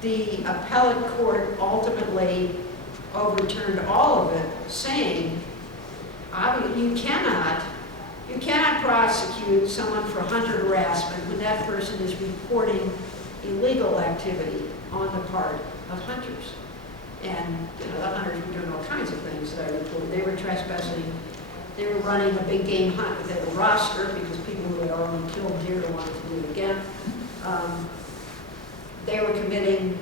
The appellate court ultimately overturned all of it, saying, you cannot prosecute someone for hunter harassment when that person is reporting illegal activity on the part of hunters. And the hunters were doing all kinds of things that I reported. They were trespassing. They were running a big game hunt with a roster because people who had already killed deer wanted to do it again. They were committing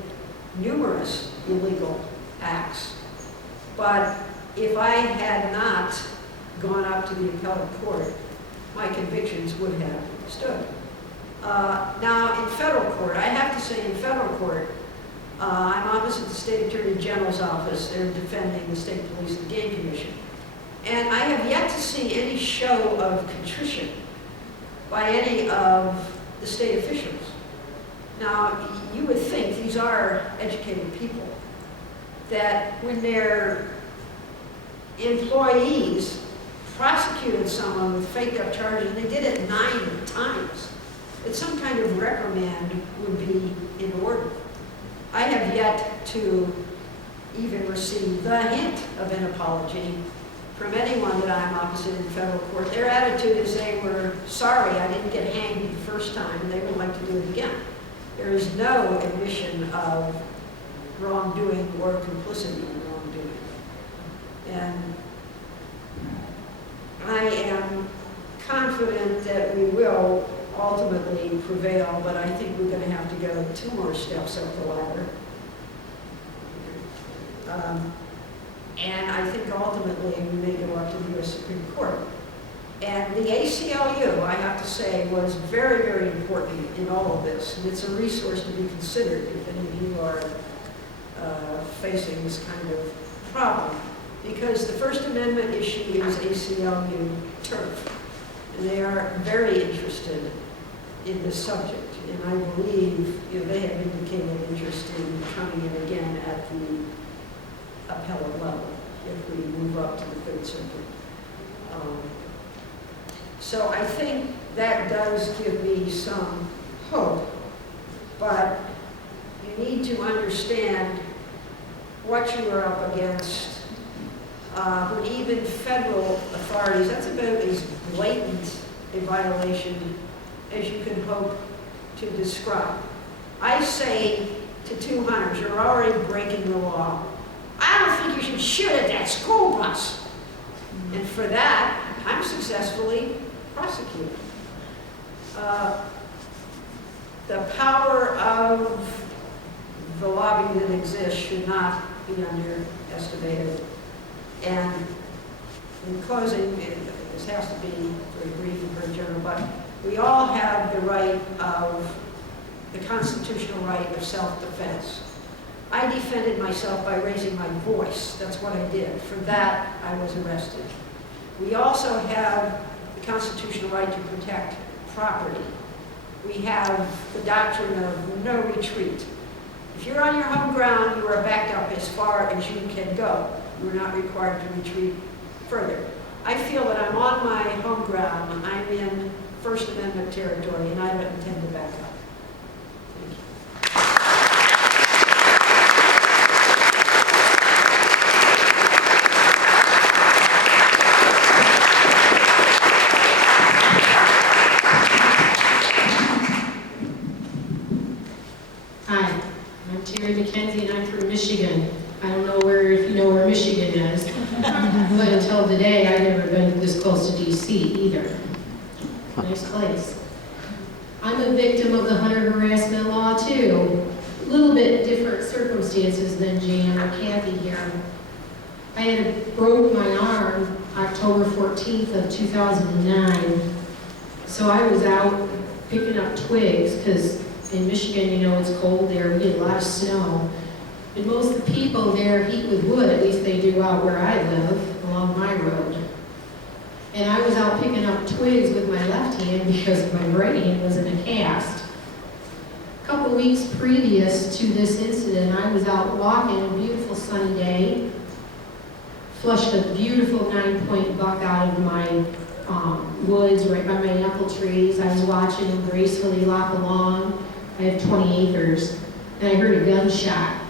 numerous illegal acts. But if I had not gone up to the appellate court, my convictions would have stood. Now, in federal court, I have to say in federal court, I'm opposite the State Attorney General's office. They're defending the State Police and Game Commission. And I have yet to see any show of contrition by any of the state officials. Now, you would think these are educated people, that when their employees prosecuted someone with faked up charges, and they did it 9 times, that some kind of reprimand would be in order. I have yet to even receive the hint of an apology from anyone that I'm opposite in federal court. Their attitude is they were sorry I didn't get hanged the first time and they would like to do it again. There is no admission of wrongdoing or complicity in wrongdoing. And I am confident that we will ultimately prevail, but I think we're going to have to go 2 more steps up the ladder. And I think ultimately we may go up to the U.S. Supreme Court. And the ACLU, I have to say, was very, very important in all of this. And it's a resource to be considered if any of you are facing this kind of problem. Because the First Amendment issue is ACLU turf. And they are very interested in this subject. And I believe they have indicated interest in coming in again at the appellate level if we move up to the Third Circuit. So I think that does give me some hope, but you need to understand what you are up against. When even federal authorities, that's about as blatant a violation as you can hope to describe. I say to 2 hunters, you're already breaking the law. I don't think you should shoot at that school bus. And for that, I'm successfully prosecuted. The power of the lobby that exists should not be underestimated. And in closing, this has to be very brief and very general, but we all have the right of, the constitutional right of self-defense. I defended myself by raising my voice. That's what I did. For that, I was arrested. We also have the constitutional right to protect property. We have the doctrine of no retreat. If you're on your home ground, you are backed up as far as you can go. You're not required to retreat further. I feel that I'm on my home ground. I'm in First Amendment territory, and I don't intend to back up. Thank you. Hi, I'm Mckenzie, and I'm from Michigan. I don't know if you know where Michigan is, but until today, I've never been this close to DC either. Nice place. I'm a victim of the Hunter Harassment Law too. A little bit different circumstances than Jan or Kathy here. I had broke my arm October 14th of 2009. So I was out picking up twigs because in Michigan, it's cold there. We get a lot of snow. And most of the people there heat with wood, at least they do out where I live, along my road. And I was out picking up twigs with my left hand because my right hand was in a cast. A couple weeks previous to this incident, I was out walking a beautiful sunny day, flushed a beautiful 9-point buck out of my woods right by my apple trees. I was watching him gracefully lop along. I have 20 acres, and I heard a gunshot.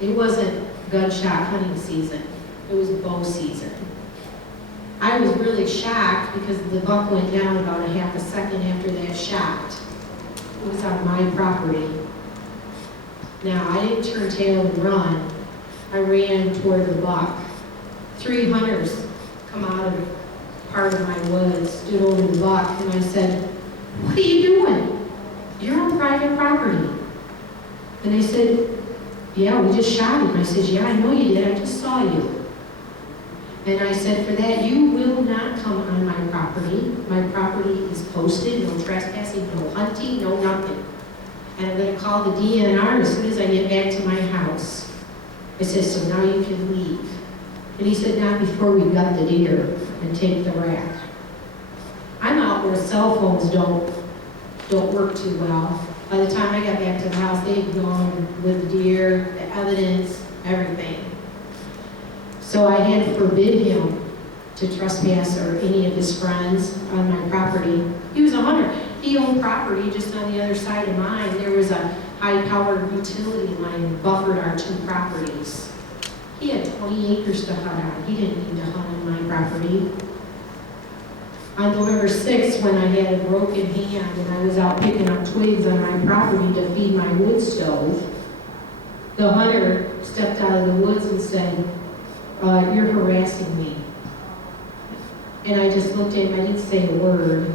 It wasn't gunshot hunting season, it was bow season. I was really shocked because the buck went down about a half a second after that shot. It was on my property. Now, I didn't turn tail and run. I ran toward the buck. 3 hunters come out of part of my woods, stood over the buck, and I said, "What are you doing? You're on private property." And they said, "Yeah, we just shot him." I said, "Yeah, I know you did. I just saw you." And I said, "For that, you will not come on my property. My property is posted, no trespassing, no hunting, no nothing. And I'm going to call the DNR as soon as I get back to my house." I said, "So now you can leave." And he said, "Not before we gut the deer and take the rack." I'm out where cell phones don't work too well. By the time I got back to the house, they had gone with the deer, the evidence, everything. So I had to forbid him to trespass or any of his friends on my property. He was a hunter. He owned property just on the other side of mine. There was a high-powered utility line that buffered our 2 properties. He had 20 acres to hunt on. He didn't need to hunt on my property. On November 6th, when I had a broken hand and I was out picking up twigs on my property to feed my wood stove, the hunter stepped out of the woods and said, "You're harassing me." And I just looked at him. I didn't say a word.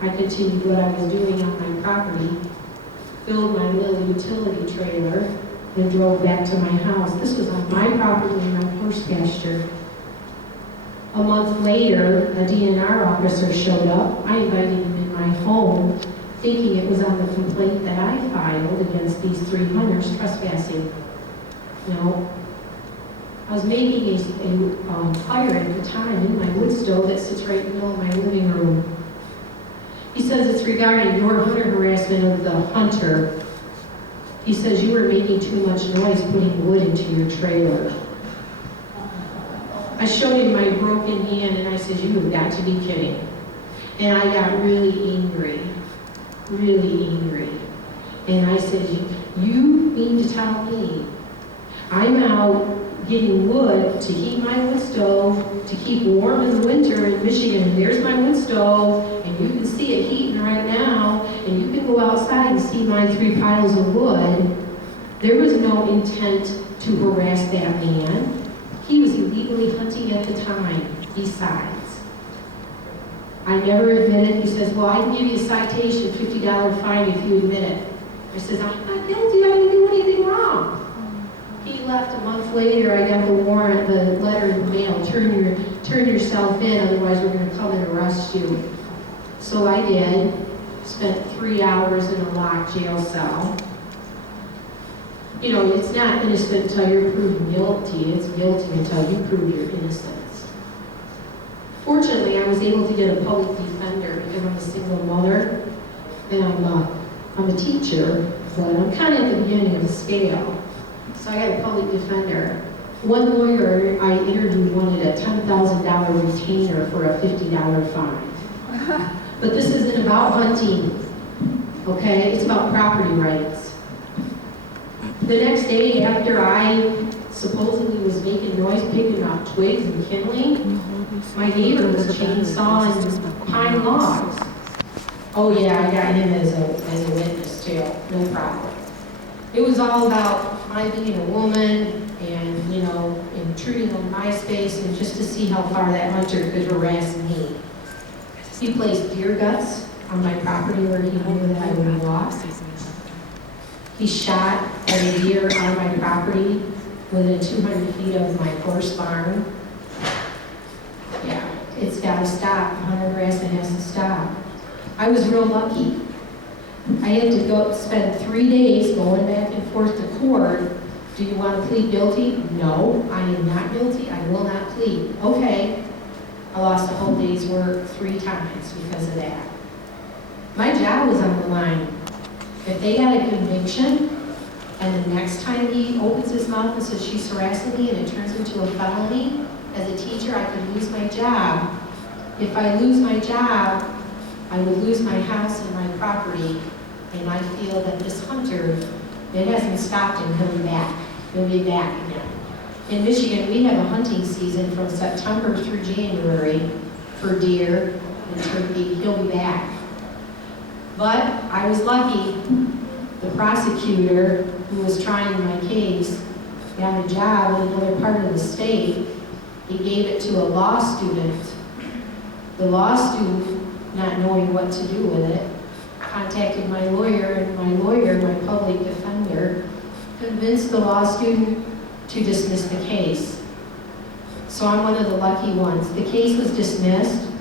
I continued what I was doing on my property, filled my little utility trailer, and drove back to my house. This was on my property in my horse pasture. A month later, a DNR officer showed up. I invited him in my home, thinking it was on the complaint that I filed against these 3 hunters trespassing. No. I was making a fire at the time in my wood stove that sits right in the middle of my living room. He says it's regarding your hunter harassment of the hunter. He says you were making too much noise putting wood into your trailer. I showed him my broken hand and I said, "You have got to be kidding." And I got really angry. And I said, "You mean to tell me I'm out getting wood to heat my wood stove, to keep warm in the winter in Michigan, and there's my wood stove, and you can see it heating right now, and you can go outside and see my 3 piles of wood." There was no intent to harass that man. He was illegally hunting at the time, besides. I never admitted. He says, "Well, I can give you a citation, $50 fine if you admit it." I says, "I'm not guilty, I didn't do anything wrong." He left. A month later, I got the warrant, the letter in the mail, turn yourself in, otherwise we're going to come and arrest you. So I did. Spent 3 hours in a locked jail cell. You know, it's not innocent until you're proven guilty. It's guilty until you prove your innocence. Fortunately, I was able to get a public defender because I'm a single mother, and I'm a teacher, but I'm kind of at the beginning of the scale. So I got a public defender. One lawyer I interviewed wanted a $10,000 retainer for a $50 fine. But this isn't about hunting, okay? It's about property rights. The next day, after I supposedly was making noise picking up twigs and kindling, my neighbor was chainsawing pine logs. Oh yeah, I got him as a witness too, no problem. It was all about my being a woman and, you know, intruding on my space and just to see how far that hunter could harass me. He placed deer guts on my property where he knew that I would walk. He shot at a deer on my property within 200 feet of my horse barn. Yeah, it's got to stop. Hunter harassment has to stop. I was real lucky. I had to go spend 3 days going back and forth to court. Do you want to plead guilty? No, I am not guilty. I will not plead. Okay. I lost a whole day's work 3 times because of that. My job was on the line. If they got a conviction, and the next time he opens his mouth and says she's harassing me and it turns into a felony, as a teacher I could lose my job. If I lose my job, I would lose my house and my property. And I feel that this hunter, it hasn't stopped him, he'll be back. He'll be back again. In Michigan, we have a hunting season from September through January for deer and turkey. He'll be back. But I was lucky. The prosecutor who was trying my case got a job in another part of the state. He gave it to a law student. The law student, not knowing what to do with it, contacted my lawyer, and my lawyer, my public defender, convinced the law student to dismiss the case. So I'm one of the lucky ones. The case was dismissed.